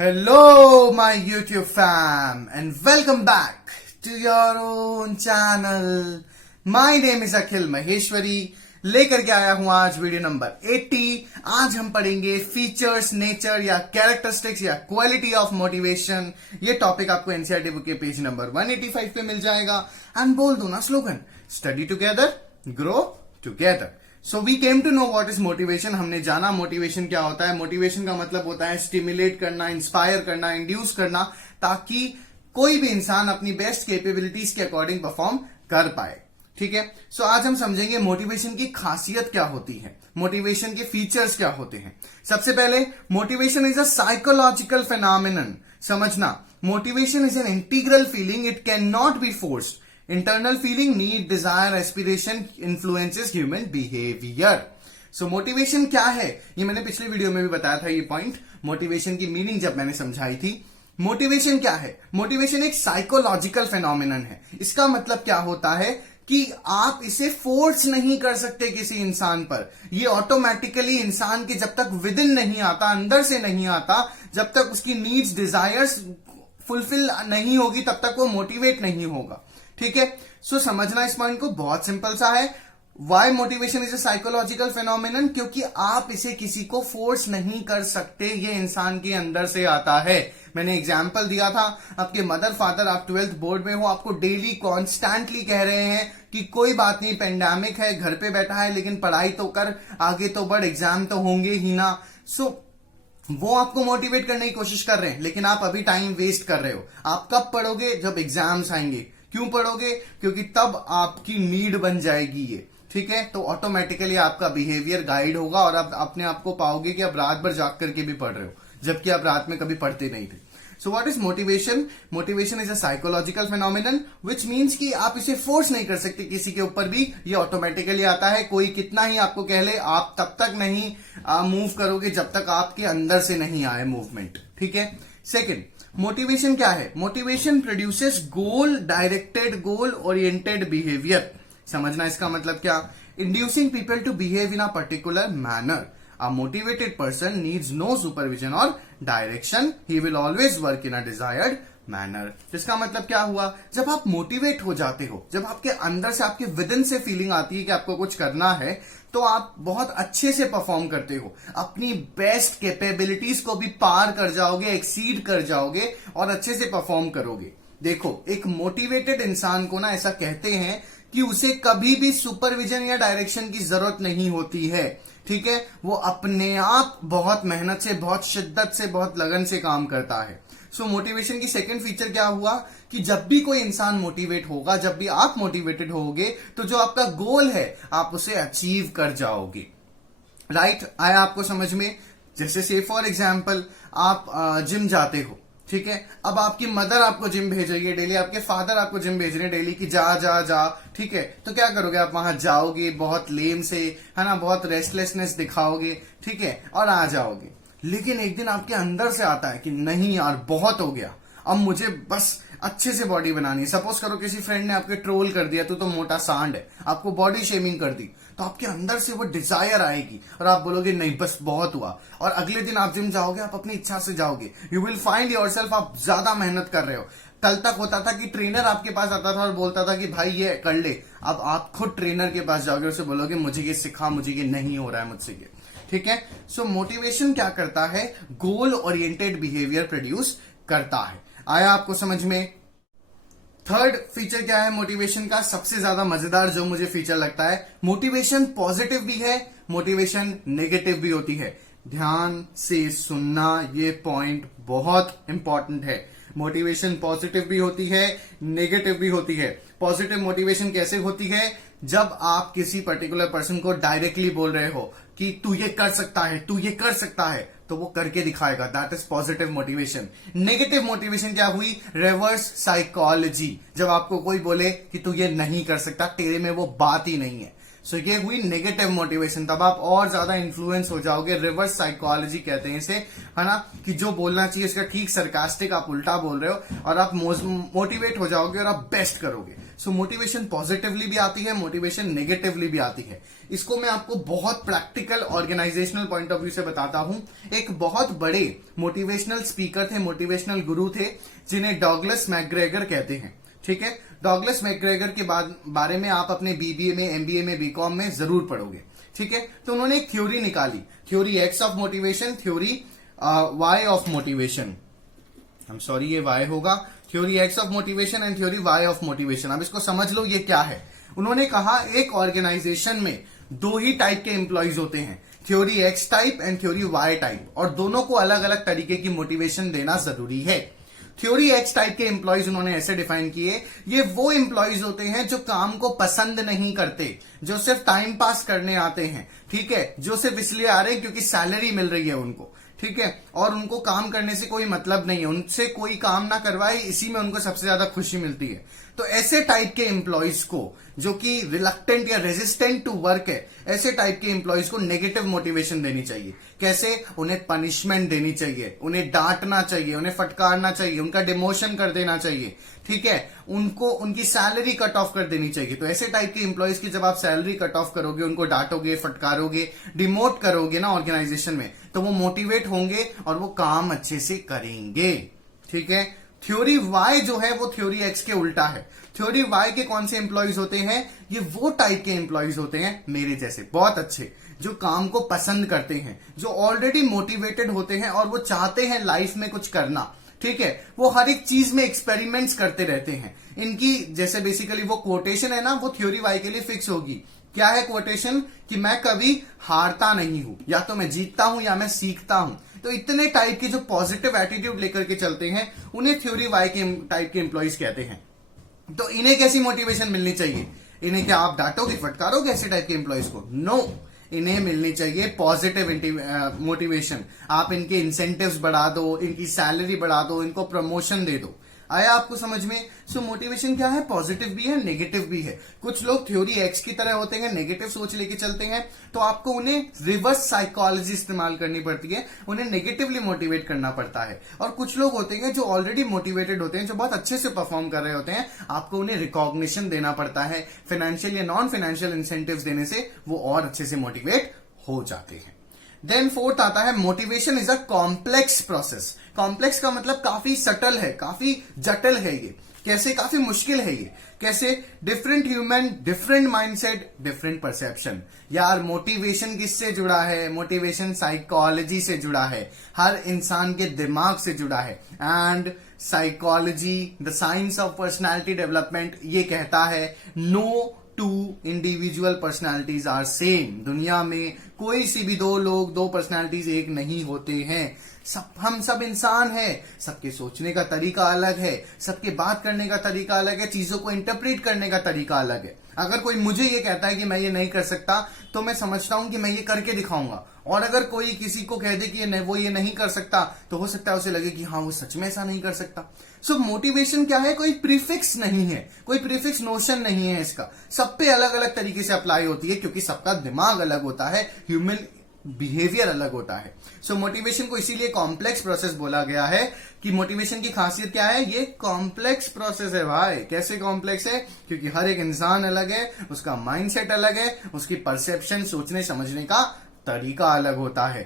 Hello, my YouTube fam, and welcome back to your own channel. My name is Akhil Maheshwari. लेकर के आया हूं आज video number 80। आज हम पढ़ेंगे फीचर्स, नेचर या कैरेक्टरिस्टिक्स या क्वालिटी ऑफ मोटिवेशन। ये टॉपिक आपको एनसीईआरटी बुक के पेज नंबर 185 पे मिल जाएगा। एंड बोल दो ना slogan, study together, grow together. So we came to know what is motivation. हमने जाना मोटिवेशन क्या होता है। मोटिवेशन का मतलब होता है स्टिमुलेट करना, इंस्पायर करना, इंड्यूस करना, ताकि कोई भी इंसान अपनी बेस्ट कैपेबिलिटीज के अकॉर्डिंग परफॉर्म कर पाए। ठीक है। सो आज हम समझेंगे मोटिवेशन की खासियत क्या होती है, मोटिवेशन के फीचर्स क्या होते हैं। सबसे पहले, motivation is a psychological phenomenon. समझना, motivation is an integral feeling, it can not be forced. Internal feeling, need, desire, aspiration influences human behaviour. So motivation क्या है, ये मैंने पिछले वीडियो में भी बताया था। ये पॉइंट, मोटिवेशन की मीनिंग जब मैंने समझाई थी। मोटिवेशन क्या है? मोटिवेशन एक साइकोलॉजिकल फिनोमिनन है। इसका मतलब क्या होता है कि आप इसे फोर्स नहीं कर सकते किसी इंसान पर। ये ऑटोमेटिकली इंसान के जब तक विद इन नहीं आता, अंदर से नहीं आता, जब तक उसकी नीड्स, डिजायर्स फुलफिल नहीं होगी, तब तक वो मोटिवेट नहीं होगा। ठीक है। सो समझना इस पॉइंट को, बहुत सिंपल सा है। Why motivation is a psychological phenomenon? क्योंकि आप इसे किसी को फोर्स नहीं कर सकते, ये इंसान के अंदर से आता है। मैंने एग्जाम्पल दिया था, आपके मदर फादर, आप 12th बोर्ड में हो, आपको डेली कॉन्स्टेंटली कह रहे हैं कि कोई बात नहीं, पेंडेमिक है, घर पे बैठा है, लेकिन पढ़ाई तो कर, आगे तो बढ़, एग्जाम तो होंगे ही ना। सो वो आपको मोटिवेट करने की कोशिश कर रहे हैं, लेकिन आप अभी टाइम वेस्ट कर रहे हो। आप कब पढ़ोगे? जब एग्जाम्स आएंगे। क्यों पढ़ोगे? क्योंकि तब आपकी नीड बन जाएगी ये। ठीक है। तो ऑटोमेटिकली आपका बिहेवियर गाइड होगा और आप अपने आप को पाओगे कि आप रात भर जाग करके भी पढ़ रहे हो, जबकि आप रात में कभी पढ़ते नहीं थे। So what is motivation? Motivation is a psychological phenomenon which means कि आप इसे फोर्स नहीं कर सकते किसी के ऊपर भी, ये ऑटोमेटिकली आता है। कोई कितना ही आपको कह ले, आप तब तक नहीं मूव करोगे जब तक आपके अंदर से नहीं आए मूवमेंट। ठीक है। सेकेंड, मोटिवेशन क्या है? Motivation produces goal directed, goal oriented behaviour. समझना इसका मतलब क्या? Inducing people to behave in a particular manner. A motivated person needs no supervision or direction. He will always work in a desired manner. इसका मतलब क्या हुआ? जब आप मोटिवेट हो जाते हो, जब आपके अंदर से, आपके विदिन से फीलिंग आती है कि आपको कुछ करना है, तो आप बहुत अच्छे से परफॉर्म करते हो, अपनी बेस्ट कैपेबिलिटीज को भी पार कर जाओगे, एक्सीड कर जाओगे और अच्छे से परफॉर्म करोगे। देखो, एक मोटिवेटेड इंसान को ना ऐसा कहते हैं कि उसे कभी भी सुपरविजन या डायरेक्शन की जरूरत नहीं होती है। ठीक है। वो अपने आप बहुत मेहनत से, बहुत शिद्दत से, बहुत लगन से काम करता है। सो मोटिवेशन की सेकंड फीचर क्या हुआ कि जब भी कोई इंसान मोटिवेट होगा, जब भी आप मोटिवेटेड होगे, तो जो आपका गोल है आप उसे अचीव कर जाओगे। राइट? आया आपको समझ में? जैसे से फॉर एग्जाम्पल, आप जिम जाते हो। ठीक है। अब आपकी मदर आपको जिम भेज रही है डेली, आपके फादर आपको जिम भेज रहे हैं डेली कि जा जा जा। ठीक है। तो क्या करोगे? आप वहां जाओगे, बहुत लेम से, है ना, बहुत रेस्टलेसनेस दिखाओगे। ठीक है। और आ जाओगे। लेकिन एक दिन आपके अंदर से आता है कि नहीं यार, बहुत हो गया, अब मुझे बस अच्छे से बॉडी बनानी है। सपोज करो किसी फ्रेंड ने आपके ट्रोल कर दिया, तो मोटा सांड है, आपको बॉडी शेमिंग कर दी, तो आपके अंदर से वो डिजायर आएगी और आप बोलोगे नहीं, बस बहुत हुआ। और अगले दिन आप जिम जाओगे, आप अपनी इच्छा से जाओगे, यू विल फाइंड योरसेल्फ आप ज्यादा मेहनत कर रहे हो। कल तक होता था कि ट्रेनर आपके पास आता था और बोलता था कि भाई ये कर ले। अब आप खुद ट्रेनर के पास जाओगे, उसे बोलोगे मुझे ये सिखा, मुझे ये नहीं हो रहा है मुझसे ये। ठीक है। सो मोटिवेशन क्या करता है? गोल ओरिएंटेड बिहेवियर प्रोड्यूस करता है। आया आपको समझ में? थर्ड फीचर क्या है मोटिवेशन का? सबसे ज्यादा मजेदार जो मुझे फीचर लगता है, मोटिवेशन पॉजिटिव भी है, मोटिवेशन नेगेटिव भी होती है। ध्यान से सुनना, ये पॉइंट बहुत इंपॉर्टेंट है। मोटिवेशन पॉजिटिव भी होती है, नेगेटिव भी होती है। पॉजिटिव मोटिवेशन कैसे होती है? जब आप किसी पर्टिकुलर पर्सन को डायरेक्टली बोल रहे हो कि तू ये कर सकता है, तू ये कर सकता है, तो वो करके दिखाएगा, that is positive motivation. Negative motivation क्या हुई? Reverse psychology. जब आपको कोई बोले कि तू ये नहीं कर सकता, तेरे में वो बात ही नहीं है, सो ये हुई नेगेटिव मोटिवेशन। तब आप और ज्यादा इन्फ्लुएंस हो जाओगे। रिवर्स साइकोलॉजी कहते हैं इसे, है ना, कि जो बोलना चाहिए उसका ठीक सरकास्टिक आप उल्टा बोल रहे हो और आप मोटिवेट हो जाओगे और आप बेस्ट करोगे। सो मोटिवेशन पॉजिटिवली भी आती है, मोटिवेशन नेगेटिवली भी आती है। इसको मैं आपको बहुत practical organisational point of view से बताता हूं। एक बहुत बड़े मोटिवेशनल स्पीकर थे, मोटिवेशनल गुरु थे, जिन्हें डॉगलस मैकग्रेगर कहते हैं। ठीक है, डॉगलस मैकग्रेगर के बारे में आप अपने बीबीए में, एमबीए में, बीकॉम में जरूर पढ़ोगे। ठीक है, तो उन्होंने एक थ्योरी निकाली, theory X of motivation, theory Y of motivation. I'm sorry, ये वाई होगा, theory X of motivation and theory Y of motivation. अब इसको समझ लो ये क्या है। उन्होंने कहा एक ऑर्गेनाइजेशन में दो ही टाइप के एम्प्लॉयज होते हैं, theory X type and theory Y type, और दोनों को अलग अलग तरीके की मोटिवेशन देना जरूरी है। थ्योरी एक्स टाइप के एम्प्लॉयज उन्होंने ऐसे डिफाइन किए, ये वो एम्प्लॉयज होते हैं जो काम को पसंद नहीं करते, जो सिर्फ टाइम पास करने आते हैं। ठीक है, जो सिर्फ इसलिए आ रहे हैं क्योंकि सैलरी मिल रही है उनको। ठीक है, और उनको काम करने से कोई मतलब नहीं है, उनसे कोई काम ना करवाए, इसी में उनको सबसे ज्यादा खुशी मिलती है। तो ऐसे टाइप के एम्प्लॉयज को, जो कि रिलक्टेंट या रेजिस्टेंट टू वर्क है, ऐसे टाइप के एम्प्लॉयज को नेगेटिव मोटिवेशन देनी चाहिए। कैसे? उन्हें पनिशमेंट देनी चाहिए, उन्हें डांटना चाहिए, उन्हें फटकारना चाहिए, उनका डिमोशन कर देना चाहिए। ठीक है, उनको उनकी सैलरी कट ऑफ कर देनी चाहिए। तो ऐसे टाइप के एम्प्लॉयज की जब आप सैलरी कट ऑफ करोगे, उनको डांटोगे, फटकारोगे, डिमोट करोगे ना ऑर्गेनाइजेशन में, तो वो मोटिवेट होंगे और वो काम अच्छे से करेंगे। ठीक है, थ्योरी वाई जो है वो थ्योरी एक्स के उल्टा है। थ्योरी वाई के कौन से एम्प्लॉयज होते हैं? ये वो टाइप के एम्प्लॉयज होते हैं मेरे जैसे, बहुत अच्छे, जो काम को पसंद करते हैं, जो ऑलरेडी मोटिवेटेड होते हैं और वो चाहते हैं लाइफ में कुछ करना। ठीक है, वो हर एक चीज में एक्सपेरिमेंट्स करते रहते हैं। इनकी जैसे बेसिकली वो कोटेशन है ना, वो थ्योरी वाई के लिए फिक्स होगी। क्या है कोटेशन? कि मैं कभी हारता नहीं हूं, या तो मैं जीतता हूं या मैं सीखता हूं। तो इतने टाइप के जो पॉजिटिव एटीट्यूड लेकर के चलते हैं, उन्हें थ्योरी वाई के टाइप के एम्प्लॉयज कहते हैं। तो इन्हें कैसी मोटिवेशन मिलनी चाहिए? इन्हें क्या आप डांटोगे, फटकारोगे ऐसे टाइप के एम्प्लॉयज को? नो, इन्हें मिलनी चाहिए पॉजिटिव मोटिवेशन। आप इनके इंसेंटिव्स बढ़ा दो, इनकी सैलरी बढ़ा दो, इनको प्रमोशन दे दो। आया आपको समझ में? सो मोटिवेशन क्या है? पॉजिटिव भी है, नेगेटिव भी है। कुछ लोग थ्योरी एक्स की तरह होते हैं, नेगेटिव सोच लेके चलते हैं, तो आपको उन्हें रिवर्स साइकोलॉजी इस्तेमाल करनी पड़ती है, उन्हें नेगेटिवली मोटिवेट करना पड़ता है। और कुछ लोग होते हैं जो ऑलरेडी मोटिवेटेड होते हैं, जो बहुत अच्छे से परफॉर्म कर रहे होते हैं, आपको उन्हें रिकॉग्निशन देना पड़ता है, फाइनेंशियल या नॉन फाइनेंशियल इंसेंटिव्स देने से वो और अच्छे से मोटिवेट हो जाते हैं। देन फोर्थ आता है, motivation is a complex process. Complex का मतलब काफी सटल है, काफी जटिल है ये। कैसे? काफी मुश्किल है ये। कैसे? Different human, different mindset, different perception. यार मोटिवेशन किससे जुड़ा है? मोटिवेशन साइकोलॉजी से जुड़ा है, हर इंसान के दिमाग से जुड़ा है। And psychology, the science of personality development, ये कहता है no two individual personalities are same. दुनिया में कोई सी भी दो लोग, दो पर्सनैलिटीज एक नहीं होते हैं। हम सब इंसान हैं, सबके सोचने का तरीका अलग है, सबके बात करने का तरीका अलग है, चीजों को इंटरप्रेट करने का तरीका अलग है। अगर कोई मुझे ये कहता है कि मैं ये नहीं कर सकता, तो मैं समझता हूं कि मैं ये करके दिखाऊंगा। और अगर कोई किसी को कह दे कि वो ये नहीं कर सकता, तो हो सकता है उसे लगे कि हाँ वो सच में ऐसा नहीं कर सकता। सो मोटिवेशन क्या है? कोई प्रीफिक्स नहीं है, कोई प्रीफिक्स नोशन नहीं है इसका। सब पे अलग अलग तरीके से अप्लाई होती है, क्योंकि सबका दिमाग अलग होता है, ह्यूमन बिहेवियर अलग होता है। सो मोटिवेशन को इसीलिए कॉम्प्लेक्स प्रोसेस बोला गया है कि मोटिवेशन की खासियत क्या है? ये कॉम्प्लेक्स प्रोसेस है भाई। कैसे कॉम्प्लेक्स है? क्योंकि हर एक इंसान अलग है, उसका माइंडसेट अलग है, उसकी परसेप्शन, सोचने समझने का तरीका अलग होता है।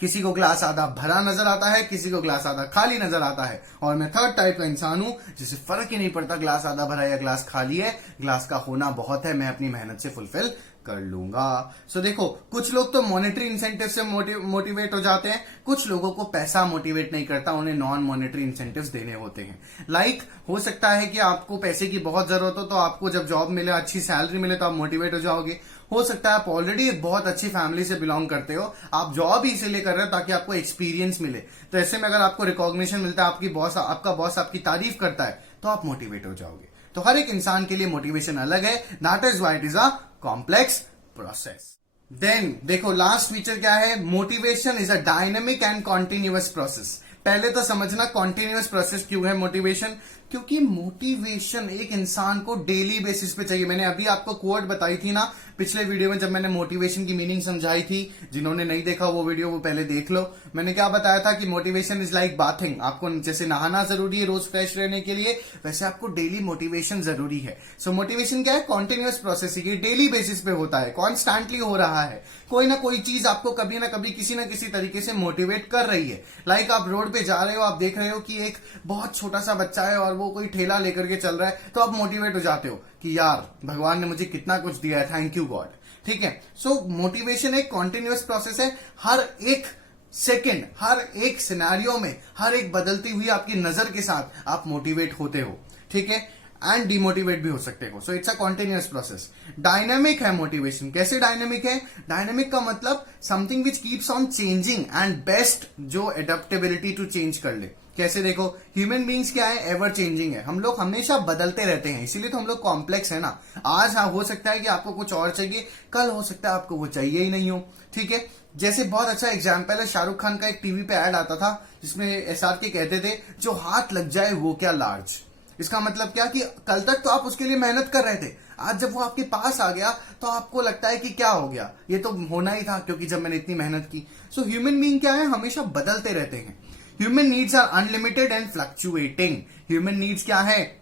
किसी को ग्लास आधा भरा नजर आता है, किसी को ग्लास आधा खाली नजर आता है। और मैं थर्ड टाइप का इंसान हूं, जिसे फर्क ही नहीं पड़ता ग्लास आधा भरा या ग्लास खाली है। ग्लास का होना बहुत है, मैं अपनी मेहनत से फुलफिल कर लूंगा। सो देखो, कुछ लोग तो मॉनेटरी इंसेंटिव से मोटिवेट हो जाते हैं, कुछ लोगों को पैसा मोटिवेट नहीं करता, उन्हें नॉन मॉनेटरी इंसेंटिव्स देने होते हैं। लाइक हो सकता है कि आपको पैसे की बहुत जरूरत हो, तो आपको जब जॉब मिले, अच्छी सैलरी मिले, तो आप मोटिवेट हो जाओगे। हो सकता है आप ऑलरेडी एक बहुत अच्छी फैमिली से बिलोंग करते हो, आप जॉब ही इसीलिए कर रहे हो ताकि आपको एक्सपीरियंस मिले। तो ऐसे में अगर आपको रिकॉग्निशन मिलता है, आपका बॉस आपकी तारीफ करता है, तो आप मोटिवेट हो जाओगे। तो हर एक इंसान के लिए मोटिवेशन अलग है, that is why it is a complex process. Then देखो, लास्ट फीचर क्या है? Motivation is a dynamic and continuous process. पहले तो समझना कॉन्टिन्यूअस प्रोसेस क्यों है मोटिवेशन, क्योंकि मोटिवेशन एक इंसान को डेली बेसिस पे चाहिए। मैंने अभी आपको कोट बताई थी ना, पिछले वीडियो में जब मैंने मोटिवेशन की मीनिंग समझाई थी, जिन्होंने नहीं देखा वो वीडियो वो पहले देख लो। मैंने क्या बताया था कि मोटिवेशन इज लाइक बाथिंग। आपको जैसे नहाना जरूरी है रोज फ्रेश रहने के लिए, वैसे आपको डेली मोटिवेशन जरूरी है। सो मोटिवेशन क्या है? कॉन्टिन्यूअस प्रोसेस है, डेली बेसिस पे होता है, कॉन्स्टेंटली हो रहा है। कोई ना कोई चीज आपको कभी ना कभी किसी ना किसी तरीके से मोटिवेट कर रही है। लाइक आप रोड पे जा रहे हो, आप देख रहे हो कि एक बहुत छोटा सा बच्चा है और वो कोई ठेला लेकर के चल रहा है, तो आप मोटिवेट हो जाते हो कि यार भगवान ने मुझे कितना कुछ दिया है, थैंक यू गॉड। ठीक है। सो मोटिवेशन एक कॉन्टिन्यूअस प्रोसेस है। हर एक सेकेंड, हर एक सिनेरियो में, हर एक बदलती हुई आपकी नजर के साथ आप मोटिवेट होते हो। ठीक है। एंड डिमोटिवेट भी हो सकते हो। So it's a continuous process. Dynamic है मोटिवेशन। कैसे डायनेमिक है? डायनेमिक का मतलब something which keeps on changing and best जो एडेप्टेबिलिटी टू चेंज कर ले। कैसे? देखो, ह्यूमन बींग्स क्या है? एवर चेंजिंग है। हम लोग हमेशा बदलते रहते हैं, इसीलिए तो हम लोग कॉम्प्लेक्स है ना। आज हाँ हो सकता है कि आपको कुछ और चाहिए, कल हो सकता है आपको वो चाहिए ही नहीं हो। ठीक है। जैसे बहुत अच्छा एग्जाम्पल है, शाहरुख खान का एक टीवी पे ऐड आता था जिसमें SRK कहते थे, जो हाथ लग जाए वो क्या लार्ज। इसका मतलब क्या कि कल तक तो आप उसके लिए मेहनत कर रहे थे, आज जब वो आपके पास आ गया तो आपको लगता है कि क्या हो गया, ये तो होना ही था क्योंकि जब मैंने इतनी मेहनत की। सो ह्यूमन बीइंग क्या है? हमेशा बदलते रहते हैं। Human needs are unlimited and fluctuating. Human needs क्या है?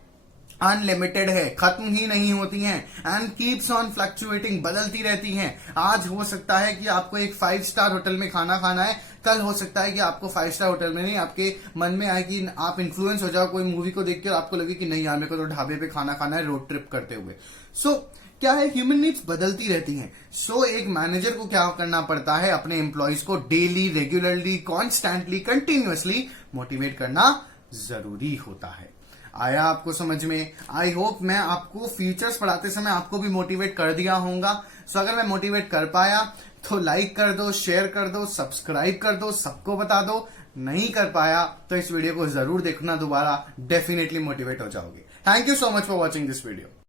अनलिमिटेड है, खत्म ही नहीं होती हैं। एंड कीप्स ऑन फ्लक्चुएटिंग, बदलती रहती हैं। आज हो सकता है कि आपको एक 5 स्टार होटल में खाना खाना है, कल हो सकता है कि आपको 5 स्टार होटल में नहीं, आपके मन में आए कि आप इन्फ्लुएंस हो जाओ कोई मूवी को देख कर, आपको लगे कि नहीं यार मेरे को तो ढाबे पे खाना खाना है रोड ट्रिप करते हुए। सो क्या है? ह्यूमन नीड्स बदलती रहती हैं। सो एक मैनेजर को क्या करना पड़ता है? अपने एम्प्लॉयज को daily, regularly, constantly, continuously motivate करना जरूरी होता है। आया आपको समझ में? आई होप मैं आपको फ्यूचर्स पढ़ाते समय आपको भी मोटिवेट कर दिया होगा। सो अगर मैं मोटिवेट कर पाया तो लाइक कर दो, शेयर कर दो, सब्सक्राइब कर दो, सबको बता दो। नहीं कर पाया तो इस वीडियो को जरूर देखना दोबारा, डेफिनेटली मोटिवेट हो जाओगे। Thank you so much for watching this video.